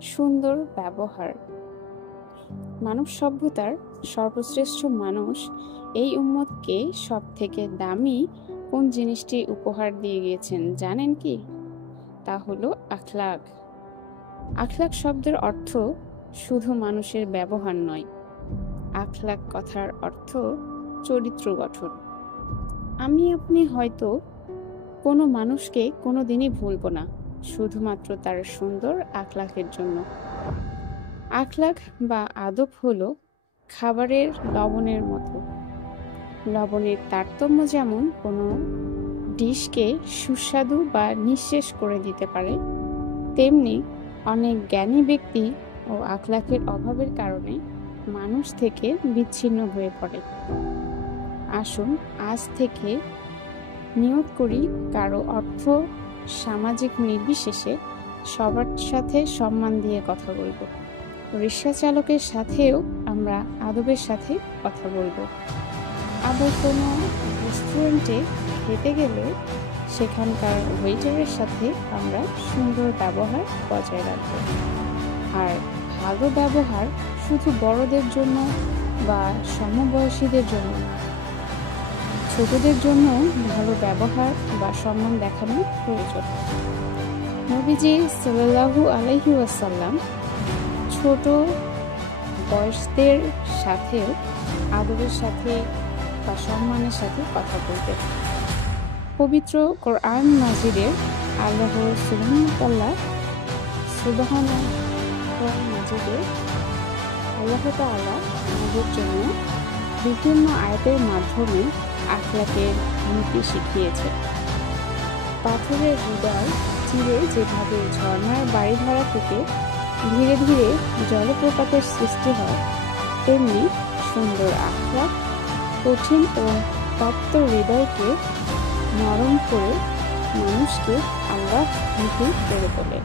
সুন্দর ব্যবহার। মানব সভ্যতার সর্বশ্রেষ্ঠ মানুষ এই উম্মতকে সবথেকে দামি কোন জিনিসটি উপহার দিয়ে গিয়েছেন জানেন কি? তা হলো আখলাক। আখলাক শব্দের অর্থ শুধু মানুষের ব্যবহার নয়, আখলাক কথার অর্থ চরিত্র গঠন। আপনি হয়তো কোনো মানুষকে কোনোদিনই ভুলব না, শুধুমাত্র তার সুন্দর আখলাকের জন্য। আখলাক বা আদব হলো খাবারের লবণের মতো। লবণের তারতম্য যেমন কোনো ডিশকে সুস্বাদু বা নিঃশেষ করে দিতে পারে, তেমনি অনেক জ্ঞানী ব্যক্তি ও আখলাকের অভাবের কারণে মানুষ থেকে বিচ্ছিন্ন হয়ে পড়ে। আসুন আজ থেকে নিয়ত করি কারো অর্থ সামাজিক নির্বিশেষে সবার সাথে সম্মান দিয়ে কথা বলবো। রিক্সা চালকের সাথেও আমরা আদবের সাথে কথা বলবো। আবার কোনো রেস্টুরেন্টে খেতে গেলে সেখানকার ওয়েটারের সাথে আমরা সুন্দর ব্যবহার বজায় রাখবো। আর ভালো ব্যবহার শুধু বড়দের জন্য বা সমবয়সীদের জন্য না, ছোটদের জন্য ভালো ব্যবহার বা সম্মান দেখানো প্রয়োজন। নবীজি সাল্লাল্লাহু আলাইহি ওয়াসাল্লাম ছোট বয়সদের সাথেও আদবের সাথে বা সম্মানের সাথে কথা বলতেন। পবিত্র কোরআন মাজিদের আল্লাহর মাজিদে আল্লাহ তাআলা আমাদের জন্য বিভিন্ন আয়াতের মাধ্যমে আখলাকের নীতি শিখিয়েছে। পাথরের হৃদয় চিরে যেভাবে ঝর্ণার বাড়িধারা থেকে ধীরে ধীরে জলপ্রপাতের সৃষ্টি হয়, তেমনি সুন্দর আখলাক কঠিন ও তপ্ত হৃদয়কে নরম করে মানুষকে আল্লাহ মুখী করে তোলে।